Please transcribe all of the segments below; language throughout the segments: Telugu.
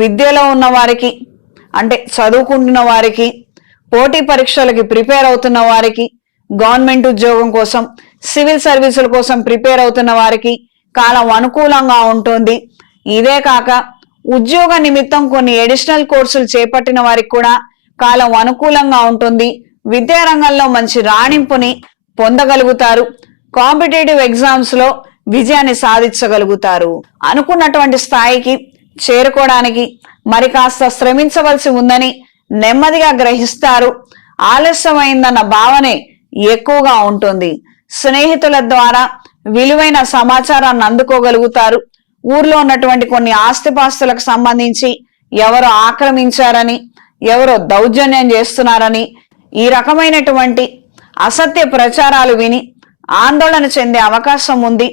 విద్యలో ఉన్న వారికి, అంటే చదువుకుంటున్న వారికి, పోటీ పరీక్షలకి ప్రిపేర్ అవుతున్న వారికి, గవర్నమెంట్ ఉద్యోగం కోసం, సివిల్ సర్వీసుల కోసం ప్రిపేర్ అవుతున్న వారికి కాలం అనుకూలంగా ఉంటుంది. ఇదే కాక ఉద్యోగ నిమిత్తం కొన్ని అడిషనల్ కోర్సులు చేపట్టిన వారికి కూడా కాలం అనుకూలంగా ఉంటుంది. విద్యారంగంలో మంచి రాణింపుని పొందగలుగుతారు. కాంపిటేటివ్ ఎగ్జామ్స్ లో విజయాన్ని సాధించగలుగుతారు. అనుకున్నటువంటి స్థాయికి చేరుకోవడానికి మరి కాస్త శ్రమించవలసి ఉందని నెమ్మదిగా గ్రహిస్తారు. ఆలస్యమైందన్న భావనే ఎక్కువగా ఉంటుంది. స్నేహితుల ద్వారా విలువైన సమాచారాన్ని అందుకోగలుగుతారు. ఊర్లో ఉన్నటువంటి కొన్ని ఆస్తిపాస్తులకు సంబంధించి ఎవరో ఆక్రమించారని, ఎవరో దౌర్జన్యం చేస్తున్నారని, ఈ రకమైనటువంటి అసత్య ప్రచారాలు విని ఆందోళన చెందే అవకాశం ఉంది.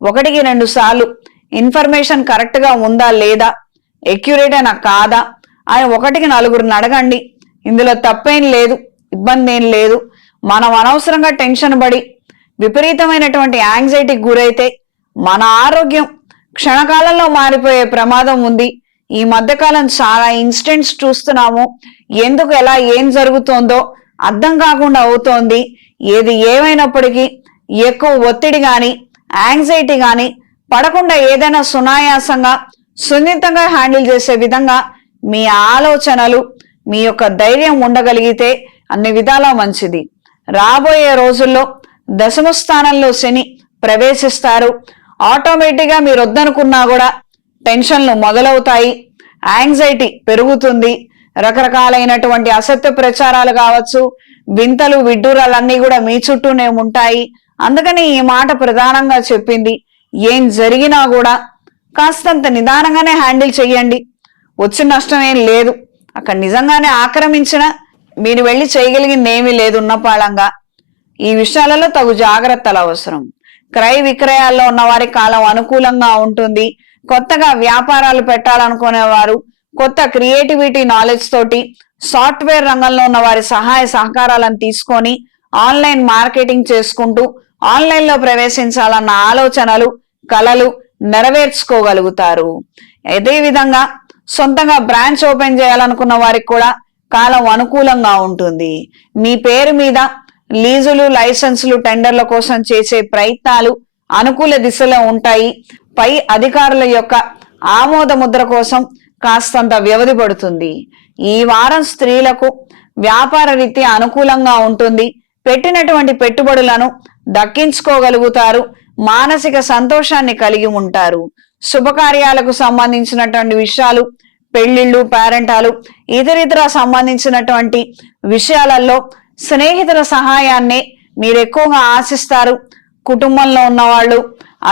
1-2 సార్లు ఇన్ఫర్మేషన్ కరెక్ట్ గా ఉందా లేదా, ఎక్యురేట్ అయినా కాదా అని 1-4 అడగండి. ఇందులో తప్పేం లేదు, ఇబ్బంది ఏం లేదు. మనం అనవసరంగా టెన్షన్ పడి విపరీతమైనటువంటి యాంగ్జైటీకి గురైతే మన ఆరోగ్యం క్షణకాలంలో మారిపోయే ప్రమాదం ఉంది. ఈ మధ్యకాలం చాలా ఇన్సిడెంట్స్ చూస్తున్నాము. ఎందుకు ఎలా ఏం జరుగుతోందో అర్థం కాకుండా అవుతోంది. ఏది ఏమైనప్పటికీ ఎక్కువ ఒత్తిడి గాని, యాంగ్జైటీ గాని పడకుండా ఏదైనా సునాయాసంగా, సున్నితంగా హ్యాండిల్ చేసే విధంగా మీ ఆలోచనలు, మీ యొక్క ధైర్యం ఉండగలిగితే అన్ని విధాలా మంచిది. రాబోయే రోజుల్లో 10వ స్థానంలో శని ప్రవేశిస్తారు. ఆటోమేటిక్గా మీరు వద్దనుకున్నా కూడా టెన్షన్లు మొదలవుతాయి, యాంగ్జైటీ పెరుగుతుంది. రకరకాలైనటువంటి అసత్య ప్రచారాలు కావచ్చు, వింతలు విడ్డూరాలన్నీ కూడా మీ చుట్టూనే ఉంటాయి. అందుకని ఈ మాట ప్రధానంగా చెప్పింది. ఏం జరిగినా కూడా కాస్తంత నిదానంగానే హ్యాండిల్ చెయ్యండి. వచ్చిన నష్టం ఏం లేదు. అక్కడ నిజంగానే ఆక్రమించిన మీరు వెళ్ళి చేయగలిగింది ఏమీ లేదు ఉన్నపాళంగా. ఈ విషయాలలో తగు జాగ్రత్తలు అవసరం. క్రయ విక్రయాల్లో ఉన్న వారి కాలం అనుకూలంగా ఉంటుంది. కొత్తగా వ్యాపారాలు పెట్టాలనుకునేవారు, కొత్త క్రియేటివిటీ నాలెడ్జ్ తోటి సాఫ్ట్వేర్ రంగంలో ఉన్న వారి సహాయ సహకారాలను తీసుకొని ఆన్లైన్ మార్కెటింగ్ చేసుకుంటూ ఆన్లైన్ లో ప్రవేశించాలన్న ఆలోచనలు, కలలు నెరవేర్చుకోగలుగుతారు. అదే విధంగా సొంతంగా బ్రాంచ్ ఓపెన్ చేయాలనుకున్న వారికి కూడా కాలం అనుకూలంగా ఉంటుంది. మీ పేరు మీద లీజులు, లైసెన్సులు, టెండర్ల కోసం చేసే ప్రయత్నాలు అనుకూల దిశలో ఉంటాయి. పై అధికారుల యొక్క ఆమోద ముద్ర కోసం కాస్తంత వ్యవధి పడుతుంది. ఈ వారం స్త్రీలకు వ్యాపార రీత్యా అనుకూలంగా ఉంటుంది. పెట్టినటువంటి పెట్టుబడులను దక్కించుకోగలుగుతారు. మానసిక సంతోషాన్ని కలిగి ఉంటారు. శుభకార్యాలకు సంబంధించినటువంటి విషయాలు, పెళ్లిళ్ళు, పేరెంటాలు, ఇతరితర సంబంధించినటువంటి విషయాలలో స్నేహితుల సహాయాన్ని మీరు ఎక్కువగా ఆశిస్తారు. కుటుంబంలో ఉన్నవాళ్ళు,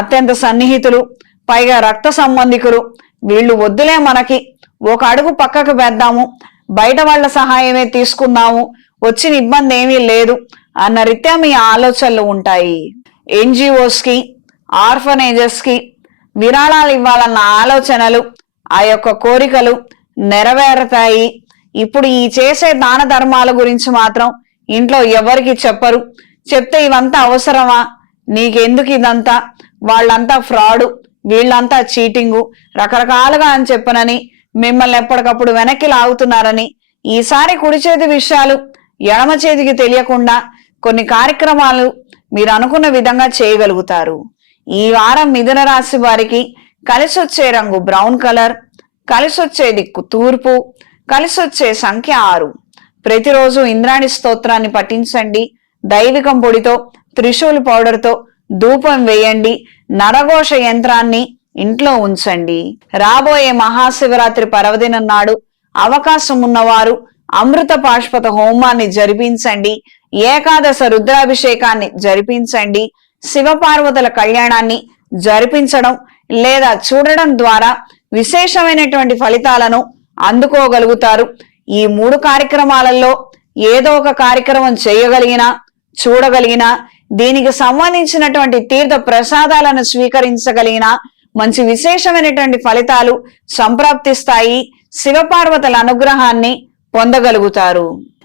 అత్యంత సన్నిహితులు, పైగా రక్త సంబంధికులు, వీళ్ళు వద్దులే, మనకి ఒక అడుగు పక్కకు వేద్దాము, బయట వాళ్ళ సహాయమే తీసుకుందాము, వచ్చిన ఇబ్బంది ఏమీ లేదు అన్న రీత్యా మీ ఆలోచనలు ఉంటాయి. ఎన్జిఓస్ కి, ఆర్ఫనేజెస్ కి విరాళాలు ఇవ్వాలన్న ఆలోచనలు, ఆ యొక్క కోరికలు నెరవేరుతాయి. ఇప్పుడు ఈ చేసే దాన ధర్మాల గురించి మాత్రం ఇంట్లో ఎవరికి చెప్పరు. చెప్తే ఇవంతా అవసరమా, నీకెందుకు ఇదంతా, వాళ్ళంతా ఫ్రాడు, వీళ్ళంతా చీటింగు, రకరకాలుగా అని చెప్పనని మిమ్మల్ని ఎప్పటికప్పుడు వెనక్కి లాగుతున్నారని, ఈసారి కుడి చేతి విషయాలు ఎడమ చేతికి తెలియకుండా కొన్ని కార్యక్రమాలు మీరు అనుకున్న విధంగా చేయగలుగుతారు. ఈ వారం మిథున రాశి వారికి కలిసొచ్చే రంగు బ్రౌన్ కలర్, కలిసొచ్చే దిక్కు తూర్పు, కలిసొచ్చే సంఖ్య 6. ప్రతిరోజు ఇంద్రాణి స్తోత్రాన్ని పఠించండి. దైవికం పొడితో, త్రిశూల్ పౌడర్తో ధూపం వేయండి. నరఘోష యంత్రాన్ని ఇంట్లో ఉంచండి. రాబోయే మహాశివరాత్రి పర్వదినం నాడు అవకాశం ఉన్నవారు అమృత పాష్పత హోమాన్ని జరిపించండి. ఏకాదశ రుద్రాభిషేకాన్ని జరిపించండి. శివపార్వతుల కళ్యాణాన్ని జరిపించడం లేదా చూడడం ద్వారా విశేషమైనటువంటి ఫలితాలను అందుకోగలుగుతారు. ఈ 3 కార్యక్రమాలలో ఏదో ఒక కార్యక్రమం చేయగలిగినా, చూడగలిగినా, దీనికి సంబంధించినటువంటి తీర్థ ప్రసాదాలను స్వీకరించగలిగిన మంచి విశేషమైనటువంటి ఫలితాలు సంప్రాప్తిస్తాయి. శివపార్వతుల అనుగ్రహాన్ని పొందగలుగుతారు.